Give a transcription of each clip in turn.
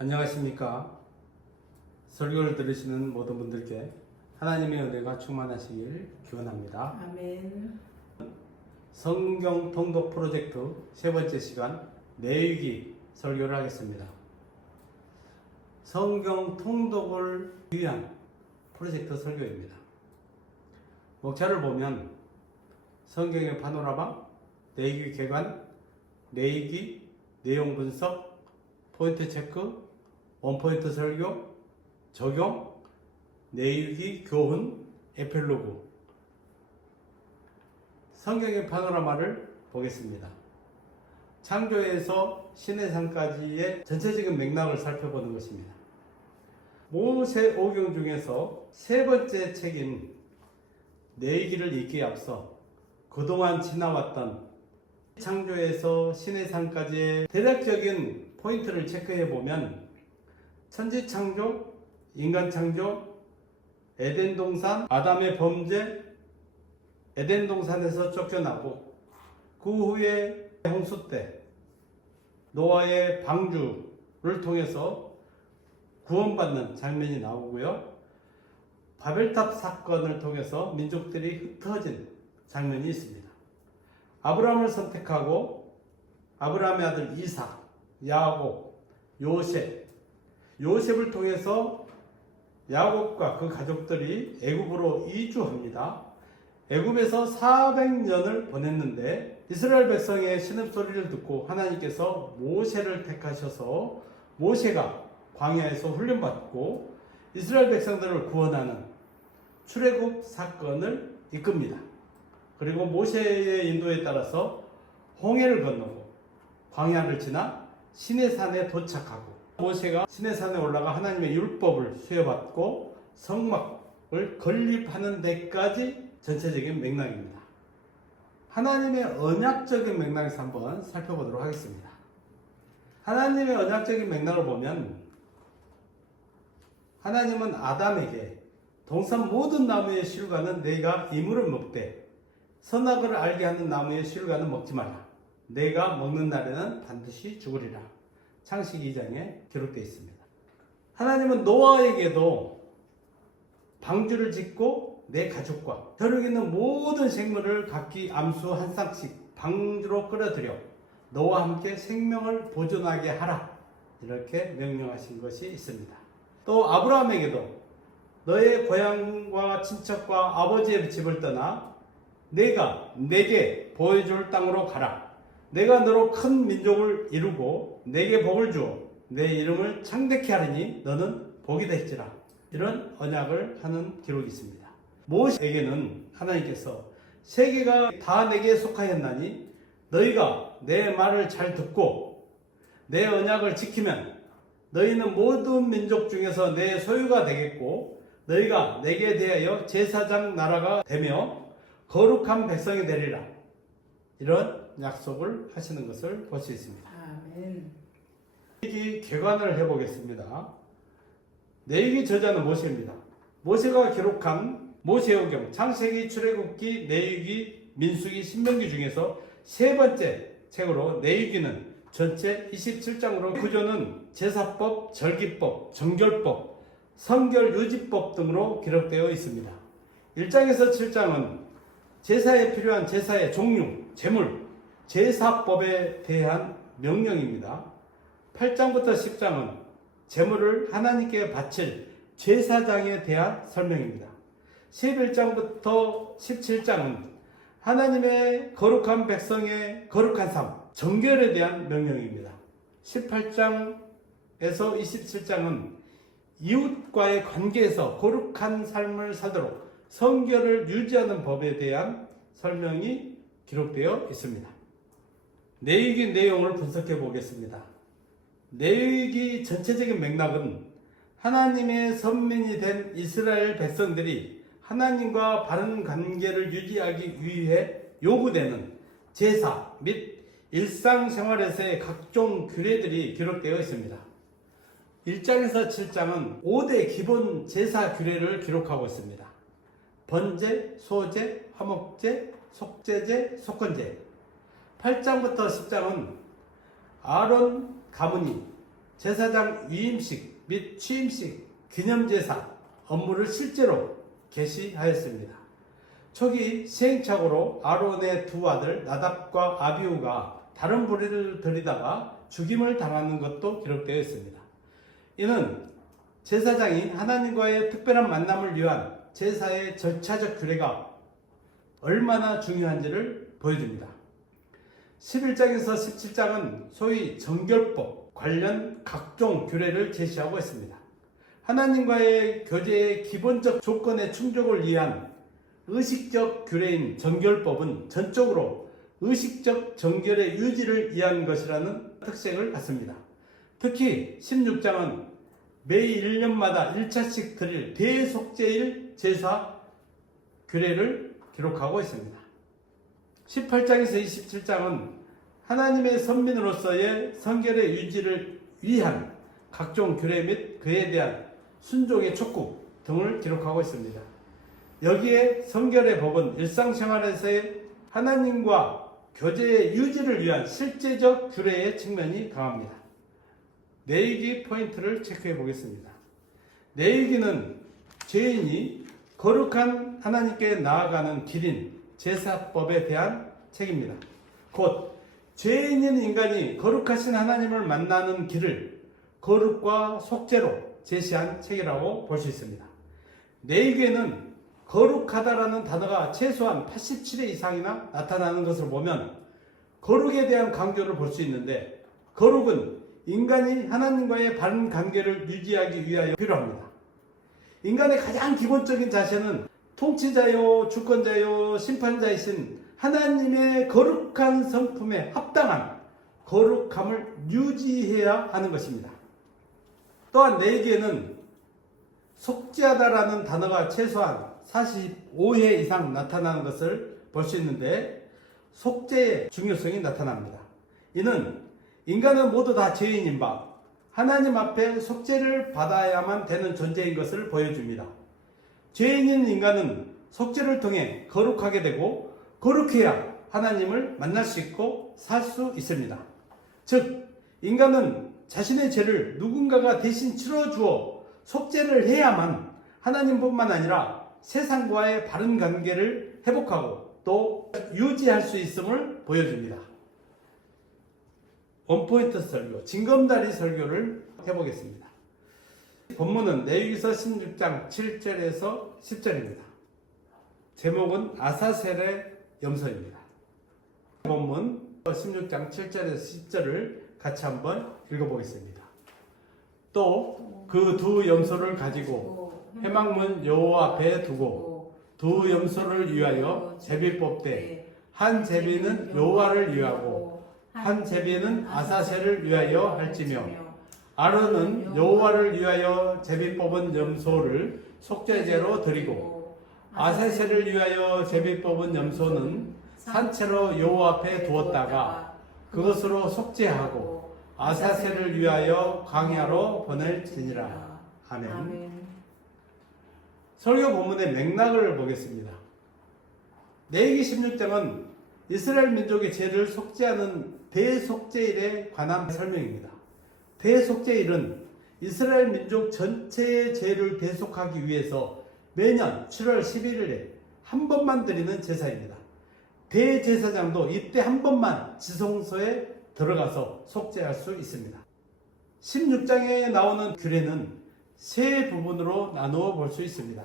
안녕하십니까. 설교를 들으시는 모든 분들께 하나님의 은혜가 충만하시길 기원합니다. 아멘. 성경 통독 프로젝트 세 번째 시간 내위기 설교를 하겠습니다. 성경 통독을 위한 프로젝트 설교입니다. 목차를 보면 성경의 파노라마, 내위기 개관, 내위기 내용 분석, 포인트 체크, 원포인트 설교, 적용, 내위기 교훈, 에필로그. 성경의 파노라마를 보겠습니다. 창조에서 시내산까지의 전체적인 맥락을 살펴보는 것입니다. 모세 오경 중에서 세 번째 책인 내위기를 읽기에 앞서 그동안 지나왔던 창조에서 시내산까지의 대략적인 포인트를 체크해 보면 천지 창조, 인간 창조, 에덴 동산, 아담의 범죄, 에덴 동산에서 쫓겨나고 그 후에 홍수 때 노아의 방주를 통해서 구원받는 장면이 나오고요. 바벨탑 사건을 통해서 민족들이 흩어진 장면이 있습니다. 아브라함을 선택하고 아브라함의 아들 이삭, 야곱, 요셉을 통해서 야곱과 그 가족들이 애굽으로 이주합니다. 애굽에서 400년을 보냈는데 이스라엘 백성의 신음소리를 듣고 하나님께서 모세를 택하셔서 모세가 광야에서 훈련받고 이스라엘 백성들을 구원하는 출애굽 사건을 이끕니다. 그리고 모세의 인도에 따라서 홍해를 건너고 광야를 지나 시내산에 도착하고 모세가 시내산에 올라가 하나님의 율법을 수여받고 성막을 건립하는 데까지 전체적인 맥락입니다. 하나님의 언약적인 맥락에서 한번 살펴보도록 하겠습니다. 하나님의 언약적인 맥락을 보면 하나님은 아담에게 동산 모든 나무의 실과는 네가 이물을 먹되 선악을 알게 하는 나무의 실과는 먹지 말라. 내가 먹는 날에는 반드시 죽으리라. 창세기 2장에 기록되어 있습니다. 하나님은 노아에게도 방주를 짓고 내 가족과 혈육 있는 모든 생물을 각기 암수 한 쌍씩 방주로 끌어들여 너와 함께 생명을 보존하게 하라. 이렇게 명령하신 것이 있습니다. 또 아브라함에게도 너의 고향과 친척과 아버지의 집을 떠나 내가 내게 보여줄 땅으로 가라. 내가 너로 큰 민족을 이루고 내게 복을 주어 내 이름을 창대케 하리니 너는 복이 될지라. 이런 언약을 하는 기록이 있습니다. 모세에게는 하나님께서 세계가 다 내게 속하였나니 너희가 내 말을 잘 듣고 내 언약을 지키면 너희는 모든 민족 중에서 내 소유가 되겠고 너희가 내게 대하여 제사장 나라가 되며 거룩한 백성이 되리라. 이런 약속을 하시는 것을 볼 수 있습니다. 아멘. 내위기 개관을 해보겠습니다. 내위기 저자는 모세입니다. 모세가 기록한 모세오경, 창세기, 출애굽기, 내위기, 민수기, 신명기 중에서 세 번째 책으로 내위기는 전체 27장으로 구조는 제사법, 절기법, 정결법, 성결유지법 등으로 기록되어 있습니다. 1장에서 7장은 제사에 필요한 제사의 종류, 제물, 제사법에 대한 명령입니다. 8장부터 10장은 제물을 하나님께 바칠 제사장에 대한 설명입니다. 11장부터 17장은 하나님의 거룩한 백성의 거룩한 삶, 정결에 대한 명령입니다. 18장에서 27장은 이웃과의 관계에서 거룩한 삶을 살도록 성결을 유지하는 법에 대한 설명이 기록되어 있습니다. 내위기 내용을 분석해 보겠습니다. 내위기 전체적인 맥락은 하나님의 선민이 된 이스라엘 백성들이 하나님과 바른 관계를 유지하기 위해 요구되는 제사 및 일상생활에서의 각종 규례들이 기록되어 있습니다. 1장에서 7장은 5대 기본 제사 규례를 기록하고 있습니다. 번제, 소제, 화목제, 속죄제, 속건제. 8장부터 10장은 아론 가문이 제사장 위임식 및 취임식 기념제사 업무를 실제로 개시하였습니다. 초기 시행착오로 아론의 두 아들 나답과 아비후가 다른 불의를 들이다가 죽임을 당하는 것도 기록되어 있습니다. 이는 제사장이 하나님과의 특별한 만남을 위한 제사의 절차적 규례가 얼마나 중요한지를 보여줍니다. 11장에서 17장은 소위 정결법 관련 각종 규례를 제시하고 있습니다. 하나님과의 교제의 기본적 조건의 충족을 위한 의식적 규례인 정결법은 전적으로 의식적 정결의 유지를 위한 것이라는 특색을 갖습니다. 특히 16장은 매일 1년마다 1차씩 드릴 대속죄일 제사 규례를 기록하고 있습니다. 18장에서 27장은 하나님의 선민으로서의 성결의 유지를 위한 각종 규례 및 그에 대한 순종의 촉구 등을 기록하고 있습니다. 여기에 성결의 법은 일상생활에서의 하나님과 교제의 유지를 위한 실제적 규례의 측면이 강합니다. 내위기 포인트를 체크해 보겠습니다. 내위기는 죄인이 거룩한 하나님께 나아가는 길인 제사법에 대한 책입니다. 곧 죄인인 인간이 거룩하신 하나님을 만나는 길을 거룩과 속죄로 제시한 책이라고 볼 수 있습니다. 내위기에는 거룩하다라는 단어가 최소한 87회 이상이나 나타나는 것을 보면 거룩에 대한 강조를 볼 수 있는데, 거룩은 인간이 하나님과의 바른 관계를 유지하기 위하여 필요합니다. 인간의 가장 기본적인 자세는 통치자요, 주권자요, 심판자이신 하나님의 거룩한 성품에 합당한 거룩함을 유지해야 하는 것입니다. 또한 내기에는 속죄하다라는 단어가 최소한 45회 이상 나타나는 것을 볼 수 있는데, 속죄의 중요성이 나타납니다. 이는 인간은 모두 다 죄인인 바 하나님 앞에 속죄를 받아야만 되는 존재인 것을 보여줍니다. 죄인인 인간은 속죄를 통해 거룩하게 되고 거룩해야 하나님을 만날 수 있고 살 수 있습니다. 즉, 인간은 자신의 죄를 누군가가 대신 치러주어 속죄를 해야만 하나님뿐만 아니라 세상과의 바른 관계를 회복하고 또 유지할 수 있음을 보여줍니다. 원포인트 설교, 징검다리 설교를 해보겠습니다. 본문은 레위기서 16장 7절에서 10절입니다. 제목은 아사셀의 염소입니다. 본문 16장 7절에서 10절을 같이 한번 읽어보겠습니다. 또 그 두 염소를 가지고 회막문 여호와 앞에 두고 두 염소를 위하여 제비 뽑되 한 제비는 여호와를 위하고 한 제비는 아사셀을 위하여 할지며, 아론은 여호와를 위하여 제비 뽑은 염소를 속죄제로 드리고 아사셀을 위하여 제비 뽑은 염소는 산채로 여호와 앞에 두었다가 그것으로 속죄하고 아사셀을 위하여 광야로 보낼지니라. 아멘. 설교 본문의 맥락을 보겠습니다. 레위기 16장은 이스라엘 민족의 죄를 속죄하는 대속죄일에 관한 설명입니다. 대속죄일은 이스라엘 민족 전체의 죄를 대속하기 위해서 매년 7월 11일에 한 번만 드리는 제사입니다. 대제사장도 이때 한 번만 지성소에 들어가서 속죄할 수 있습니다. 16장에 나오는 규례는 세 부분으로 나누어 볼 수 있습니다.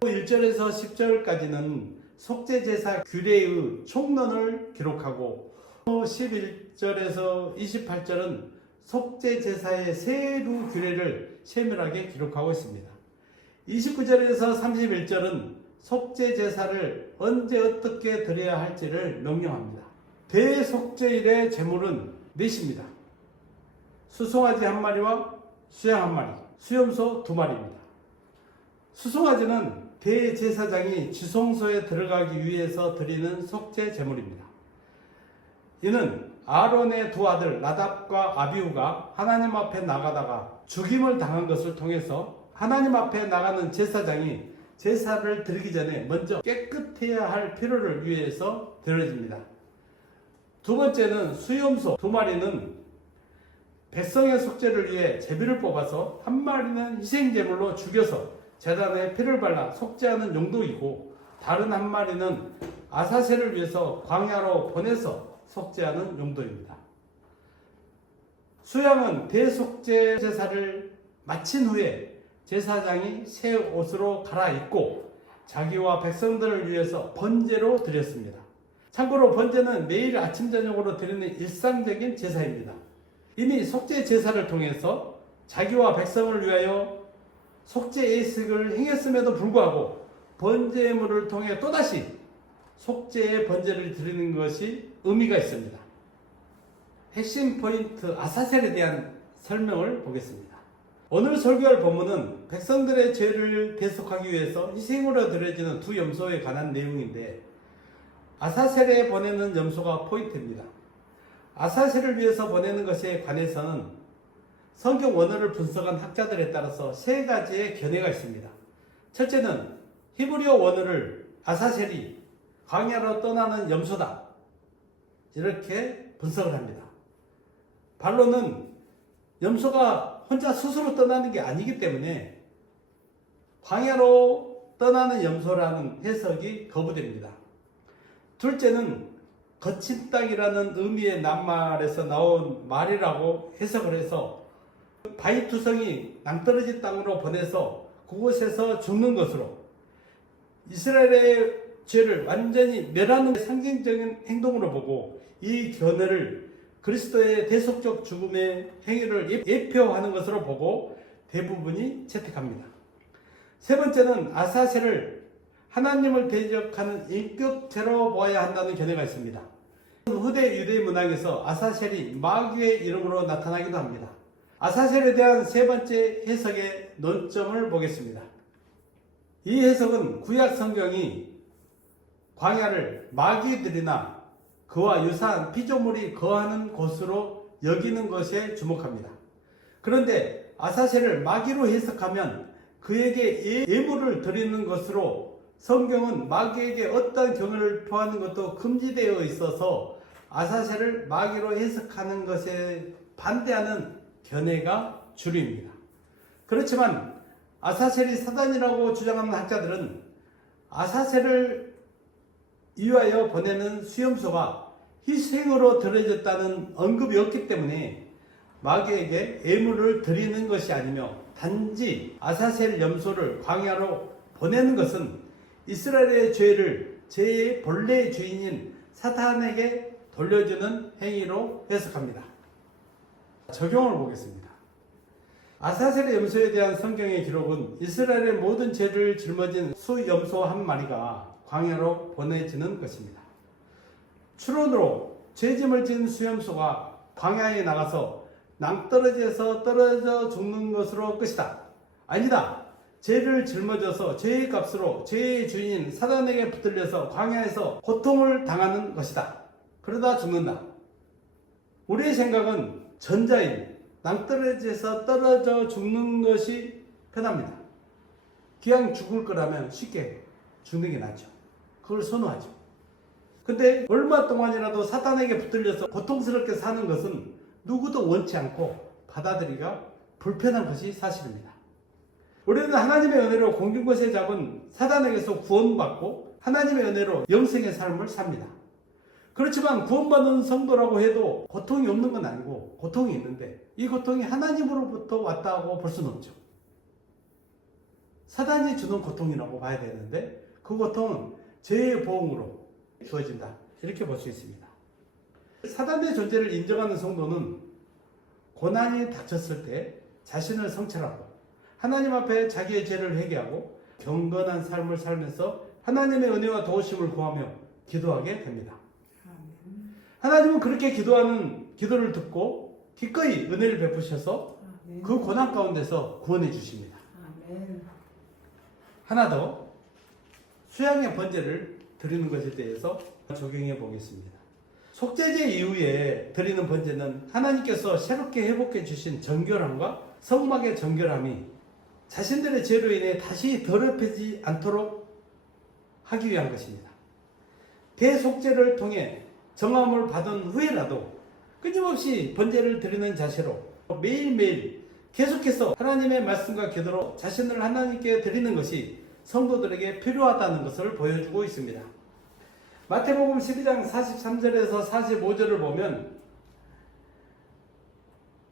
1절에서 10절까지는 속죄제사 규례의 총론을 기록하고 11절에서 28절은 속죄제사의 세부 규례를 세밀하게 기록하고 있습니다. 29절에서 31절은 속죄제사를 언제 어떻게 드려야 할지를 명령합니다. 대속죄일의 제물은 넷입니다. 수송아지 한 마리와 수양 한 마리, 수염소 2마리입니다. 수송아지는 대제사장이 지성소에 들어가기 위해서 드리는 속죄 제물입니다. 이는 아론의 두 아들 나답과 아비후가 하나님 앞에 나가다가 죽임을 당한 것을 통해서 하나님 앞에 나가는 제사장이 제사를 드리기 전에 먼저 깨끗해야 할 필요를 위해서 드려집니다. 두 번째는 수염소 2마리는 백성의 속죄를 위해 제비를 뽑아서 한 마리는 희생제물로 죽여서 제단에 피를 발라 속죄하는 용도이고, 다른 한 마리는 아사셀을 위해서 광야로 보내서 속죄하는 용도입니다. 수양은 대속죄 제사를 마친 후에 제사장이 새 옷으로 갈아입고 자기와 백성들을 위해서 번제로 드렸습니다. 참고로 번제는 매일 아침 저녁으로 드리는 일상적인 제사입니다. 이미 속죄 제사를 통해서 자기와 백성을 위하여 속죄 예식을 행했음에도 불구하고 번제물을 통해 또다시 속죄의 번제를 드리는 것이 의미가 있습니다. 핵심 포인트 아사셀에 대한 설명을 보겠습니다. 오늘 설교할 본문은 백성들의 죄를 대속하기 위해서 희생으로 드려지는 두 염소에 관한 내용인데, 아사셀에 보내는 염소가 포인트입니다. 아사셀을 위해서 보내는 것에 관해서는 성경 원어를 분석한 학자들에 따라서 세 가지의 견해가 있습니다. 첫째는 히브리어 원어를 아사셀이 광야로 떠나는 염소다, 이렇게 분석을 합니다. 반론은 염소가 혼자 스스로 떠나는 게 아니기 때문에 광야로 떠나는 염소라는 해석이 거부됩니다. 둘째는 거친 땅이라는 의미의 낱말에서 나온 말이라고 해석을 해서 바위투성이 낭떠러진 땅으로 보내서 그곳에서 죽는 것으로 이스라엘의 죄를 완전히 멸하는 상징적인 행동으로 보고, 이 견해를 그리스도의 대속적 죽음의 행위를 예표하는 것으로 보고 대부분이 채택합니다. 세 번째는 아사셀을 하나님을 대적하는 인격체로 보아야 한다는 견해가 있습니다. 후대 유대 문학에서 아사셀이 마귀의 이름으로 나타나기도 합니다. 아사셀에 대한 세 번째 해석의 논점을 보겠습니다. 이 해석은 구약 성경이 광야를 마귀들이나 그와 유사한 피조물이 거하는 곳으로 여기는 것에 주목합니다. 그런데 아사셀을 마귀로 해석하면 그에게 예물을 드리는 것으로 성경은 마귀에게 어떤 경을 표하는 것도 금지되어 있어서 아사셀을 마귀로 해석하는 것에 반대하는 견해가 주류입니다. 그렇지만 아사셀이 사단이라고 주장하는 학자들은 아사셀을 위하여 보내는 수염소가 희생으로 드려졌다는 언급이 없기 때문에 마귀에게 예물을 드리는 것이 아니며, 단지 아사셀 염소를 광야로 보내는 것은 이스라엘의 죄를 죄의 본래 주인인 사탄에게 돌려주는 행위로 해석합니다. 적용을 보겠습니다. 아사셀의 염소에 대한 성경의 기록은 이스라엘의 모든 죄를 짊어진 수염소 한 마리가 광야로 보내지는 것입니다. 추론으로 죄짐을 진 수염소가 광야에 나가서 낭떠러지에서 떨어져 죽는 것으로 끝이다. 아니다. 죄를 짊어져서 죄의 값으로 죄의 주인인 사단에게 붙들려서 광야에서 고통을 당하는 것이다. 그러다 죽는다. 우리의 생각은 전자인 낭떠러지에서 떨어져 죽는 것이 편합니다. 그냥 죽을 거라면 쉽게 죽는 게 낫죠. 그걸 선호하죠. 근데 얼마 동안이라도 사탄에게 붙들려서 고통스럽게 사는 것은 누구도 원치 않고 받아들이기가 불편한 것이 사실입니다. 우리는 하나님의 은혜로 공중 것에 잡은 사단에게서 구원받고 하나님의 은혜로 영생의 삶을 삽니다. 그렇지만 구원받은 성도라고 해도 고통이 없는 건 아니고 고통이 있는데, 이 고통이 하나님으로부터 왔다고 볼 수는 없죠. 사단이 주는 고통이라고 봐야 되는데, 그 고통은 죄의 보응으로 주어진다, 이렇게 볼 수 있습니다. 사단의 존재를 인정하는 성도는 고난이 닥쳤을 때 자신을 성찰하고 하나님 앞에 자기의 죄를 회개하고 경건한 삶을 살면서 하나님의 은혜와 도우심을 구하며 기도하게 됩니다. 하나님은 그렇게 기도하는 기도를 듣고 기꺼이 은혜를 베푸셔서 그 고난 가운데서 구원해 주십니다. 하나 더, 수양의 번제를 드리는 것에 대해서 적용해 보겠습니다. 속죄제 이후에 드리는 번제는 하나님께서 새롭게 회복해 주신 정결함과 성막의 정결함이 자신들의 죄로 인해 다시 더럽혀지지 않도록 하기 위한 것입니다. 대속죄를 통해 정함을 받은 후에라도 끊임없이 번제를 드리는 자세로 매일매일 계속해서 하나님의 말씀과 기도로 자신을 하나님께 드리는 것이 성도들에게 필요하다는 것을 보여주고 있습니다. 마태복음 12장 43절에서 45절을 보면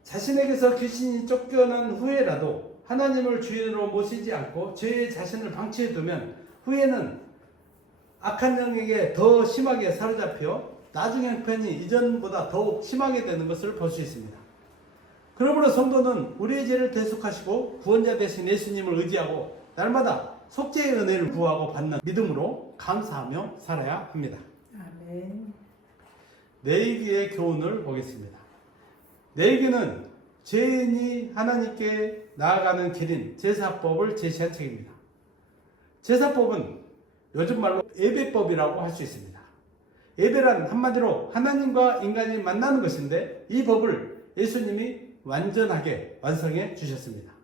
자신에게서 귀신이 쫓겨난 후에라도 하나님을 주인으로 모시지 않고 죄의 자신을 방치해 두면 후에는 악한 영에게 더 심하게 사로잡혀 나중 형편이 이전보다 더욱 심하게 되는 것을 볼 수 있습니다. 그러므로 성도는 우리의 죄를 대속하시고 구원자 되신 예수님을 의지하고 날마다 속죄의 은혜를 구하고 받는 믿음으로 감사하며 살아야 합니다. 아멘. 레위기의 교훈을 보겠습니다. 레위기는 죄인이 하나님께 나아가는 길인 제사법을 제시한 책입니다. 제사법은 요즘 말로 예배법이라고 할 수 있습니다. 예배란 한마디로 하나님과 인간이 만나는 것인데 이 법을 예수님이 완전하게 완성해 주셨습니다.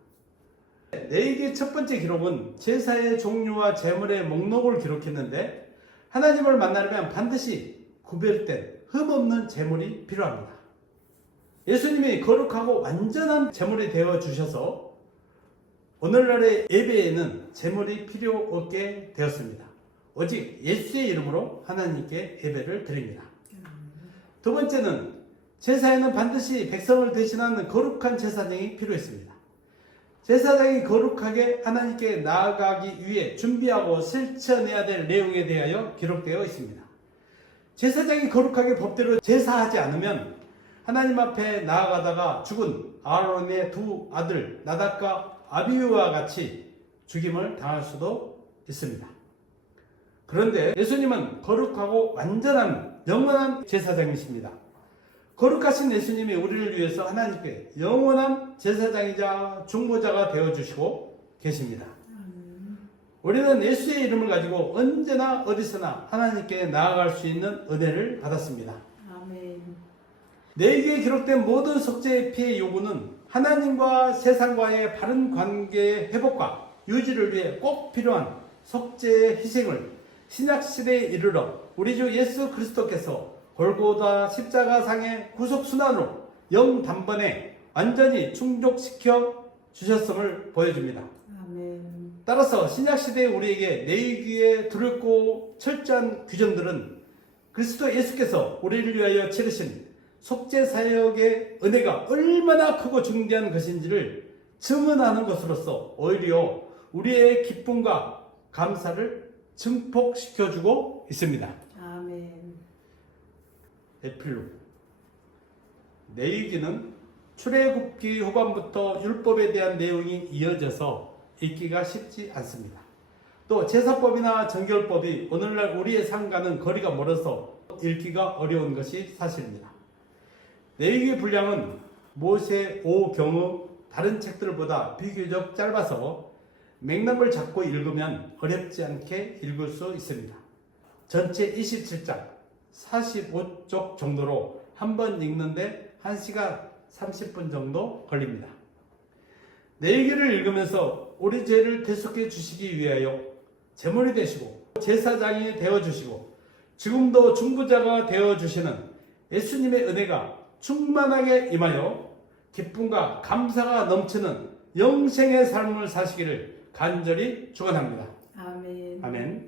레위기의 첫 번째 기록은 제사의 종류와 제물의 목록을 기록했는데 하나님을 만나려면 반드시 구별된 흠없는 제물이 필요합니다. 예수님이 거룩하고 완전한 제물이 되어 주셔서 오늘날의 예배에는 제물이 필요 없게 되었습니다. 오직 예수의 이름으로 하나님께 예배를 드립니다. 두 번째는 제사에는 반드시 백성을 대신하는 거룩한 제사장이 필요했습니다. 제사장이 거룩하게 하나님께 나아가기 위해 준비하고 실천해야 될 내용에 대하여 기록되어 있습니다. 제사장이 거룩하게 법대로 제사하지 않으면 하나님 앞에 나아가다가 죽은 아론의 두 아들 나답과 아비후와 같이 죽임을 당할 수도 있습니다. 그런데 예수님은 거룩하고 완전한 영원한 제사장이십니다. 거룩하신 예수님이 우리를 위해서 하나님께 영원한 제사장이자 중보자가 되어주시고 계십니다. 우리는 예수의 이름을 가지고 언제나 어디서나 하나님께 나아갈 수 있는 은혜를 받았습니다. 아멘. 레위기에 기록된 모든 속죄의 피해 요구는 하나님과 세상과의 바른 관계의 회복과 유지를 위해 꼭 필요한 속죄의 희생을 신약시대에 이르러 우리 주 예수 그리스도께서 골고다 십자가상의 구속순환으로 영단번에 완전히 충족시켜 주셨음을 보여줍니다. 아멘. 따라서 신약시대에 우리에게 레위기에 두렵고 철저한 규정들은 그리스도 예수께서 우리를 위하여 치르신 속죄사역의 은혜가 얼마나 크고 중대한 것인지를 증언하는 것으로서 오히려 우리의 기쁨과 감사를 증폭시켜주고 있습니다. 아멘. 에필로그. 레위기는 출애굽기 후반부터 율법에 대한 내용이 이어져서 읽기가 쉽지 않습니다. 또 제사법이나 정결법이 오늘날 우리의 삶과는 거리가 멀어서 읽기가 어려운 것이 사실입니다. 레위기 분량은 모세 5경의 다른 책들보다 비교적 짧아서 맥락을 잡고 읽으면 어렵지 않게 읽을 수 있습니다. 전체 27장 45쪽 정도로 한 번 읽는데 1시간 30분 정도 걸립니다. 레위기를 읽으면서 우리 죄를 대속해 주시기 위하여 제물이 되시고 제사장이 되어주시고 지금도 중보자가 되어주시는 예수님의 은혜가 충만하게 임하여 기쁨과 감사가 넘치는 영생의 삶을 사시기를 간절히 축원합니다. 아멘. 아멘.